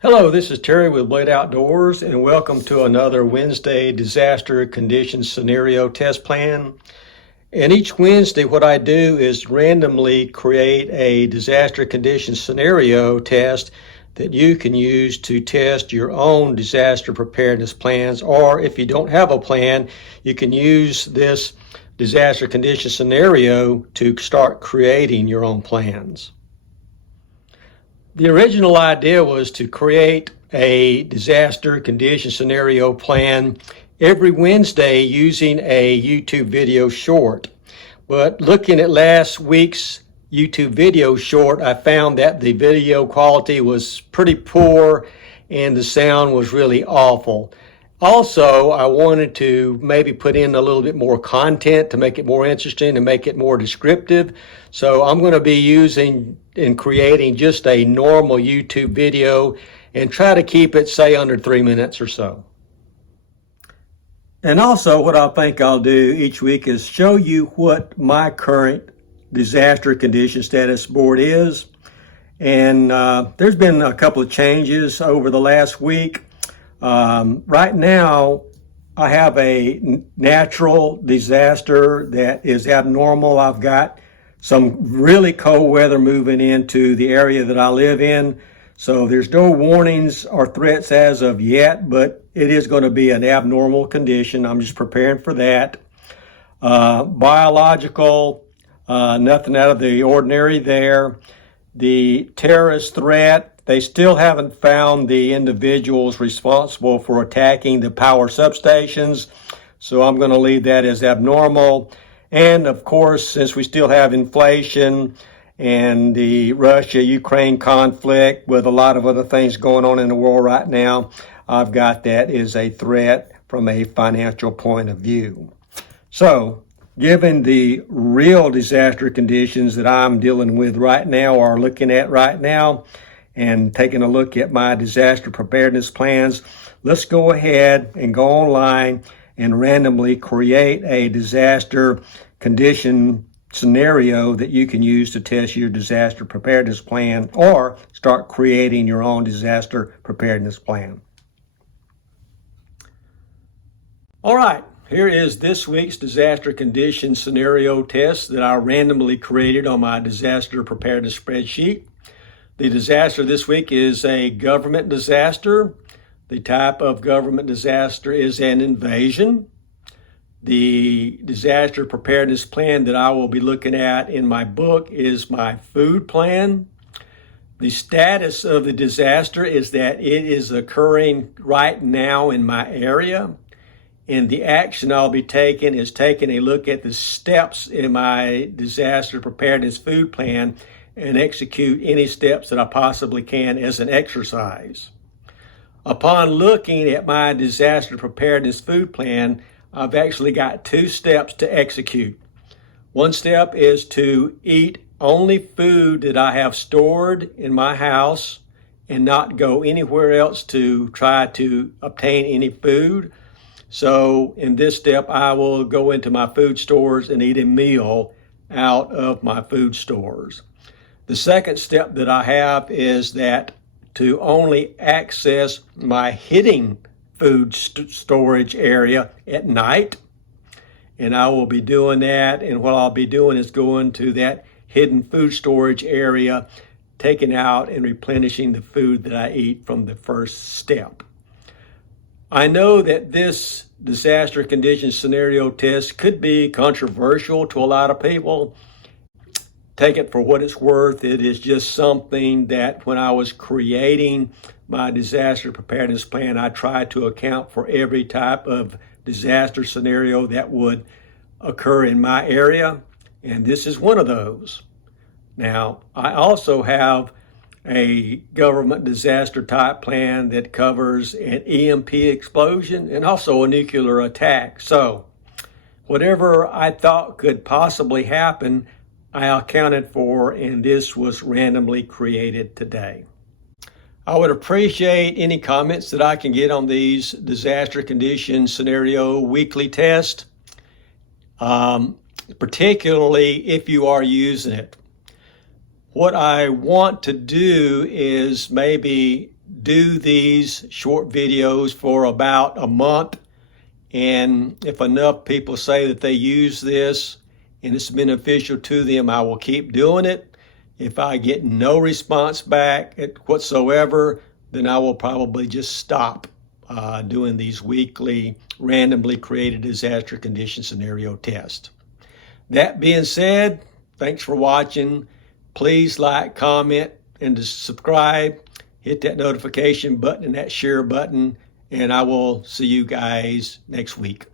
Hello, this is Terry with Blade Outdoors, and welcome to another Wednesday Disaster Condition Scenario Test Plan. And each Wednesday, what I do is randomly create a disaster condition scenario test that you can use to test your own disaster preparedness plans, or if you don't have a plan, you can use this disaster condition scenario to start creating your own plans. The original idea was to create a disaster condition scenario plan every Wednesday using a YouTube video short. But looking at last week's YouTube video short, I found that the video quality was pretty poor and the sound was really awful. Also, I wanted to maybe put in a little bit more content to make it more interesting and make it more descriptive. So I'm going to be using and creating just a normal YouTube video and try to keep it, say, under 3 minutes or so. And also what I think I'll do each week is show you what my current disaster condition status board is. And there's been a couple of changes over the last week. Right now, I have a natural disaster that is abnormal. I've got some really cold weather moving into the area that I live in. So there's no warnings or threats as of yet, but it is going to be an abnormal condition. I'm just preparing for that. Biological, nothing out of the ordinary there. The terrorist threat, they still haven't found the individuals responsible for attacking the power substations, so I'm going to leave that as abnormal. And of course, since we still have inflation and the Russia-Ukraine conflict with a lot of other things going on in the world right now, I've got that as a threat from a financial point of view. So, given the real disaster conditions that I'm dealing with right now or looking at right now, and taking a look at my disaster preparedness plans, let's go ahead and go online and randomly create a disaster condition scenario that you can use to test your disaster preparedness plan or start creating your own disaster preparedness plan. All right, here is this week's disaster condition scenario test that I randomly created on my disaster preparedness spreadsheet. The disaster this week is a government disaster. The type of government disaster is an invasion. The disaster preparedness plan that I will be looking at in my book is my food plan. The status of the disaster is that it is occurring right now in my area. And the action I'll be taking is taking a look at the steps in my disaster preparedness food plan and execute any steps that I possibly can as an exercise. Upon looking at my disaster preparedness food plan, I've actually got 2 steps to execute. One step is to eat only food that I have stored in my house and not go anywhere else to try to obtain any food. So in this step, I will go into my food stores and eat a meal out of my food stores. The second step that I have is that to only access my hidden food storage area at night. And I will be doing that. And what I'll be doing is going to that hidden food storage area, taking out and replenishing the food that I eat from the first step. I know that this disaster condition scenario test could be controversial to a lot of people. Take it for what it's worth. It is just something that when I was creating my disaster preparedness plan, I tried to account for every type of disaster scenario that would occur in my area, and this is one of those. Now, I also have a government disaster type plan that covers an EMP explosion and also a nuclear attack. So, whatever I thought could possibly happen, I accounted for, and this was randomly created today. I would appreciate any comments that I can get on these disaster condition scenario weekly tests, particularly if you are using it. What I want to do is maybe do these short videos for about a month. And if enough people say that they use this and it's beneficial to them, I will keep doing it. If I get no response back whatsoever, then I will probably just stop doing these weekly randomly created disaster condition scenario tests. That being said, thanks for watching. Please like, comment, and subscribe. Hit that notification button and that share button, and I will see you guys next week.